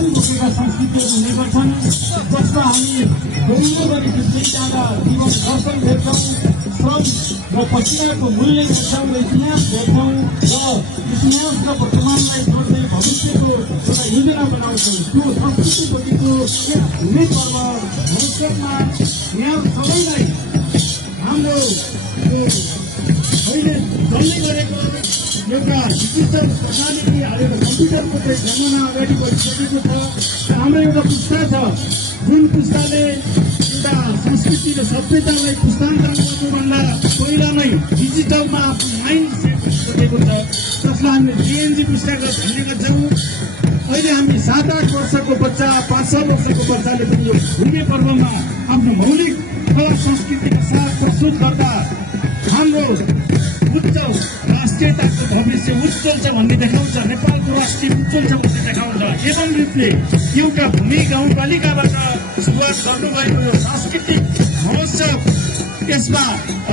पनि बोकेका संस्कृतिहरू हुने गर्छन्, जसमा हामी गरियो गरेको चिन्ता र जीवन दर्शन भेट्छौँ, श्रम र पसिनाको मूल्य भेट्छौँ र इतिहास भेट्छौँ र इतिहास र वर्तमानलाई जोड्दै भविष्यको एउटा योजना बनाउँछौँ। त्यो संस्कृतिप्रतिको एक हुने पर्व भविष्यमा यहाँ सबैलाई हाम्रो अहिले चल्ने गरेको एउटा डिजिटल प्रणाली अहिले कम्प्युटरको जमाना अगाडि बढिसकेको छ। हाम्रो एउटा पुस्ता छ जुन पुस्ताले एउटा संस्कृति र सभ्यतालाई पुस्तान्तरण गर्नुभन्दा पहिला नै डिजिटलमा आफ्नो माइन्ड सेट गरेको छ, जसलाई हामीले डिएनजी पुस्तकहरू भन्ने गर्छौँ। अहिले हामी 7-8 वर्षको बच्चा 5-6 वर्षको बच्चाले पनि यो भूमि पर्वमा आफ्नो मौलिक कला संस्कृतिका साथ प्रस्तुत गर्दा हाम्रो उच्च राष्ट्रियताको भविष्य उज्जवल छ भन्ने देखाउँछ, नेपालको राष्ट्रिय उज्जवल छ भन्ने देखाउँछ। एवं रूपले एउटा भूमि गाउँपालिकाबाट सुरुवात गर्नुभएको यो सांस्कृतिक महोत्सव, यसमा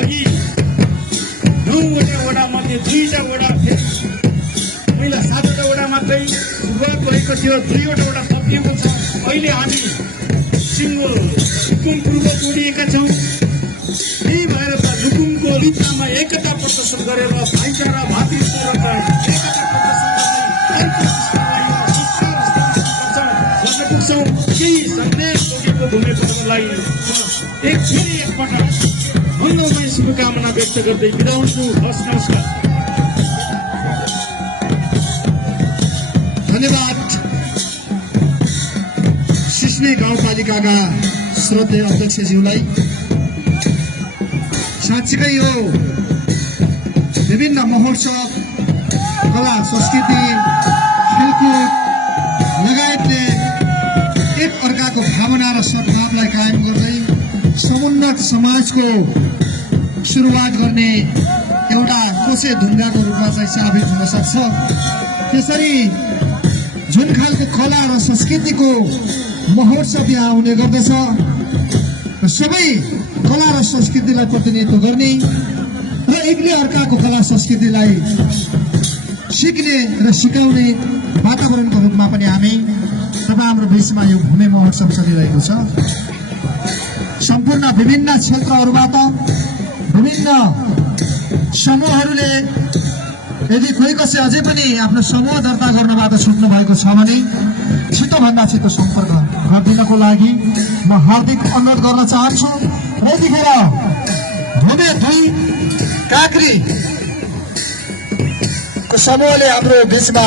अघि 9वटा वडा मध्ये 2टा वडा थिए, पहिला 7वटा वडा मात्रै सुरुवात भएको थियो, 2वटा वडा थपिएको छ। अहिले हामी सिङ्गो लुकुम पूर्व जोडिएका छौँ। यही भएर त लुकुमको लिप्तामा एकता प्रदर्शन गरेर भाइचारा भातृत्व र एकता प्रदर्शन गर्न पुग्छौँ। केही सन्देश बोकेको भूमि पर्वलाई एक फेरि एकपटक मङ्गलमय शुभकामना व्यक्त गर्दै बिदा हुन्छु। हस्, नमस्कार। धन्यवाद। सिस्ने गाउँपालिकाका श्रद्धेय अध्यक्षज्यूलाई। साँच्चीकै यो विभिन्न महोत्सव, कला संस्कृति, खेलकुद लगायतले एक अर्काको भावना र सद्भावलाई कायम गर्दै समुन्नत समाजको सुरुवात गर्ने एउटा कोसे ढुङ्गाको रूपमा चाहिँ साबित हुन सक्छ। त्यसरी जुन खालको कला र संस्कृतिको महोत्सव यहाँ हुने गर्दछ र सबै कला र संस्कृतिलाई प्रतिनिधित्व गर्ने र एकले अर्काको कला संस्कृतिलाई सिक्ने र सिकाउने वातावरणको रूपमा पनि हामी तपाईँ हाम्रो बिचमा यो भूमि महोत्सव चलिरहेको छ। सम्पूर्ण विभिन्न क्षेत्रहरूबाट विभिन्न समूहहरूले यदि कोही कसै अझै पनि आफ्नो समूह दर्ता गर्नबाट छुट्नु भएको छ भने छिटोभन्दा छिटो सम्पर्क गरिदिनको लागि म हार्दिक अनुरोध गर्न चाहन्छु। र यतिखेर भूमि 2 काँक्रीको समूहले हाम्रो बिचमा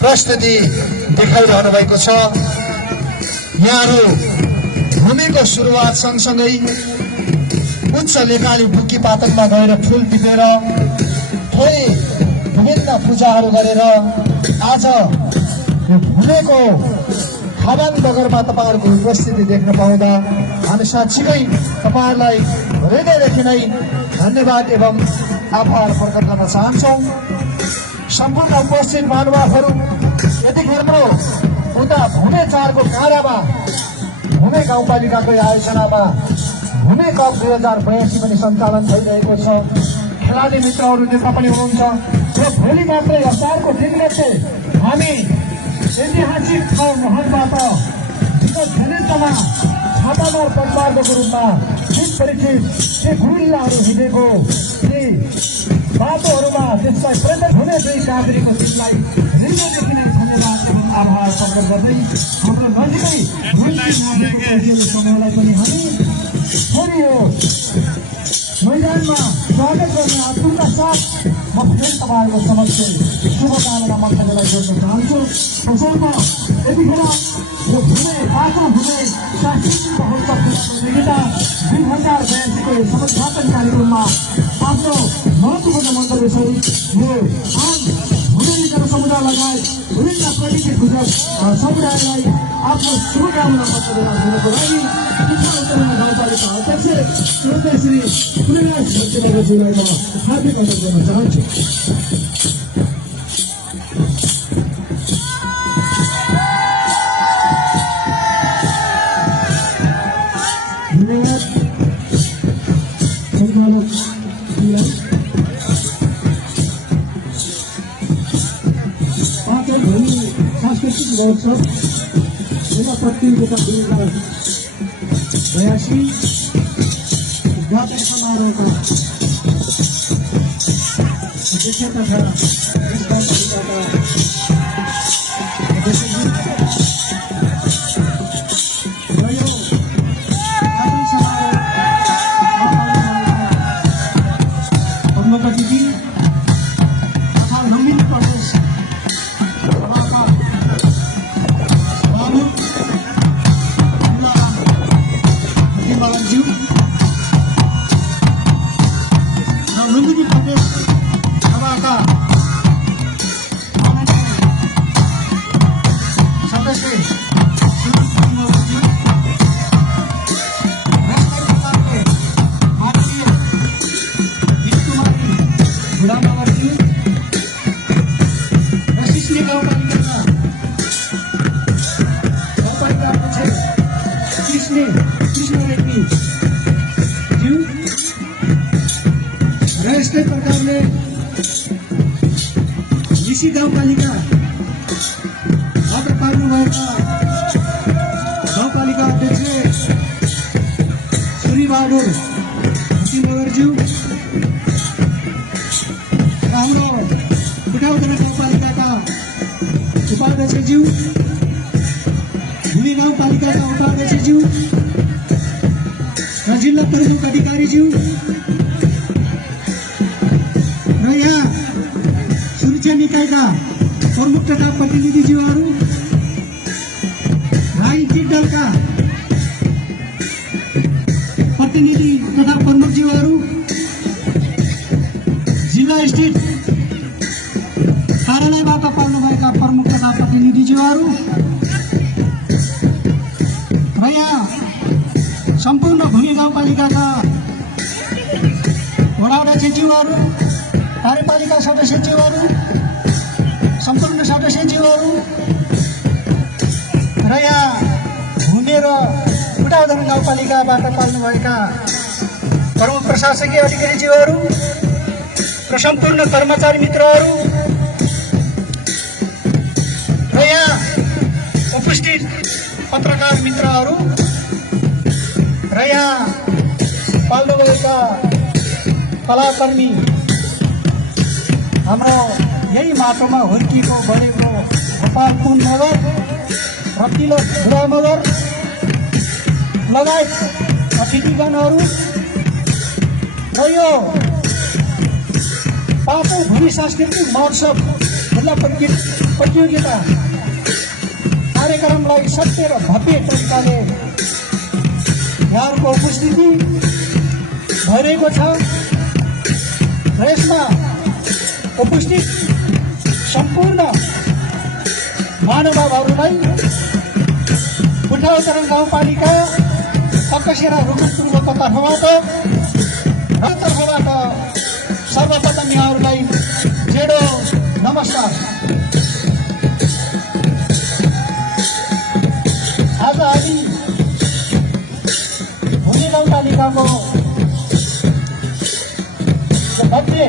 प्रस्तुति देखाइरहनु भएको छ। यहाँहरू भूमिको सुरुवात सँगसँगै उच्च लेकाली बुकी पातनमा गएर फुल टिपेर थोरै विभिन्न पूजाहरू गरेर आज भूमिको खबान बगरमा तपाईँहरूको उपस्थिति देख्न पाउँदा हामी साँच्चीकै तपाईँहरूलाई हृदयदेखि नै धन्यवाद एवं आभार प्रकट गर्न चाहन्छौँ। सम्पूर्ण उपस्थित महानुभावहरू, यतिखेर उता भूमि 4 को काँडामा भूमि गाउँपालिकाको आयोजनामा भूमि कप 2082 पनि सञ्चालन भइरहेको छ। खेलाडी मित्रहरू जता पनि हुनुहुन्छ, यो भोलि मात्रै 4 को दिनले चाहिँ हामी ऐतिहासिक ठाउँ महलबाट विगत जनतामा छापामार परिवारको रूपमा चित परिचित ती गुरिल्लाहरू हिँडेको ती बाटोहरूमा त्यसलाई प्रकट हुने 2 काँक्रीको चिजलाई हृदयदेखि नै धन्यवाद एवं आभार प्रकट गर्दै हाम्रो नजिकै समूहलाई पनि हामी थोरै यो मैदानमा स्वागत गर्ने आतुरता साथ म फेरि तपाईँहरूको समक्ष शुभकामना मन्तव्यलाई जोड्न चाहन्छु। तसर्थ यतिखेर यो भूमि 5औं भूमि सांस्कृतिक महोत्सव प्रतियोगिता 2082 को समापन कार्यक्रममा आफ्नो महत्त्वपूर्ण मन्तव्य सहित यो आम भूमि जनसमुदाय लगायत विभिन्न परिचित गुजरात समुदायलाई आफ्नो शुभकामना मन्तव्य राख्नको लागि गाउँपालिका अध्यक्ष श्री पुनराज भट्टराईज्यूलाई म हार्दिक अनुरोध गर्न चाहन्छु। सांस्कृतिक महोत्सव जिल्ला प्रतियोगिता 2082 उद्घाटन समारोहका अध्यक्षता छ यस गाउँपालिकाका अध्यक्षज्यू र यो उद्घाटन समारोह पद्मपतिजी तथा लुम्बिनी प्रदेश सभाका सभामुख ज्यू र लुम्बिनी प्रदेश सभाका सदस्य बुढामगरज्यू र सिस्ने गाउँपालिका कृष्ण रेग्मी ज्यू र यस्तै प्रकारले निसी गाउँपालिकाबाट पाल्नुभएका गाउँपालिका अध्यक्ष सूर्यबहादुर मगरज्यू र हाम्रो बुढाउदरा गाउँपालिकाका उपाध्यक्षज्यू भूमि गाउँपालिकाका उपाध्यक्षज्यू र जिल्ला प्रमुख अधिकारीज्यू र यहाँ सुरक्षा निकायका प्रमुख तथा प्रतिनिधिज्यूहरू राजनीतिक दलका प्रतिनिधि तथा प्रमुखज्यूहरू जिल्ला स्थित कार्यालयबाट पाल्नुभएका प्रमुख तथा प्रतिनिधिज्यूहरू र यहाँ सम्पूर्ण भूमि गाउँपालिकाका वडा अध्यक्षज्यूहरू कार्यपालिका सदस्यज्यूहरू सम्पूर्ण सदस्यज्यूहरू र यहाँ भूमि र बुढाउदरा गाउँपालिकाबाट पाल्नुभएका प्रमुख प्रशासकीय अधिकारीज्यूहरू र सम्पूर्ण कर्मचारी मित्रहरू र यहाँ उपस्थित पत्रकार मित्रहरू र यहाँ पाल्नुभएका कलाकर्मी हाम्रो यही माटोमा हुर्किएको बढेको गोपालपुर नगर रतिलो बुढामगर लगायत अतिथिगणहरू र यो 5औं भूमि सांस्कृतिक महोत्सव जिल्ला प्रतियोगिता कार्यक्रमलाई सत्य र भव्य तरिकाले यहाँहरूको उपस्थिति भइरहेको छ र यसमा उपस्थित सम्पूर्ण महानुभावहरूलाई बुढाउदरा गाउँपालिका तकसेरा रुकुमको तर्फबाट सर्वप्रथम यहाँहरूलाई जेडो नमस्कार। आज हामी भूमि गाउँपालिकाको भव्य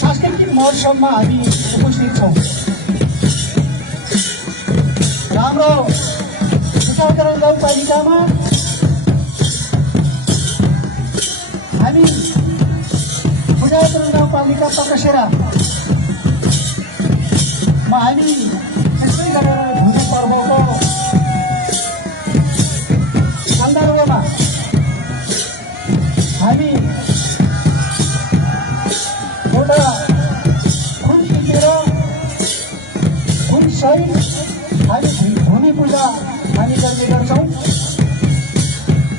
सांस्कृतिक महोत्सवमा हामी उपस्थित छौँ र हाम्रो बुढाउदरा गाउँपालिकामा हामी बुढाउदरा गाउँपालिका तकसेरामा हामी त्यस्तै गरेर भूमि पर्वको सन्दर्भमा हामी एउटा फुल टिपेर फुलसहित हामी भूमि पूजा हामी गर्ने गर्छौँ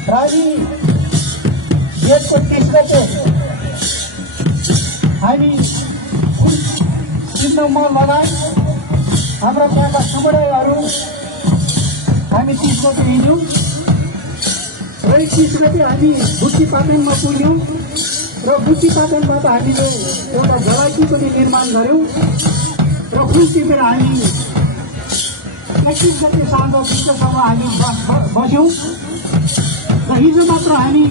र हामी जेठको 30 गते हामी फुल चिन्हमा लगाई हाम्रा त्यहाँका समुदायहरू हामी 30 गते हिँड्यौँ र 30 गते हामी बुट्टी पाटनमा पुग्यौँ र बुट्टी पाटनबाट हामीले एउटा झलाकी पनि निर्माण गऱ्यौँ र फुल टिपेर हामी 31 गते साँझ विश्वसम्म हामी बस्यौँ र हिजो मात्र हामी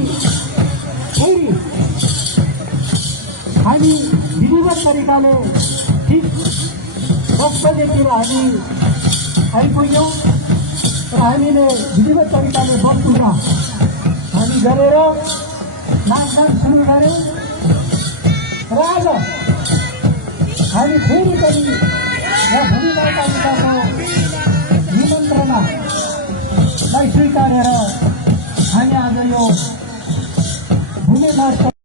फेरि विधिवत तरिकाले ठिक 10 बजेतिर हामी आइपुग्यौँ र हामीले विधिवत तरिकाले वक्तुमा हामी गरेर नाचगान सुरु गऱ्यौँ र आज हामी फेरि पनि यहाँ भूमि नगरपालिकाको निमन्त्रणालाई स्वीकारेर हामी आज यो भूमि मार्च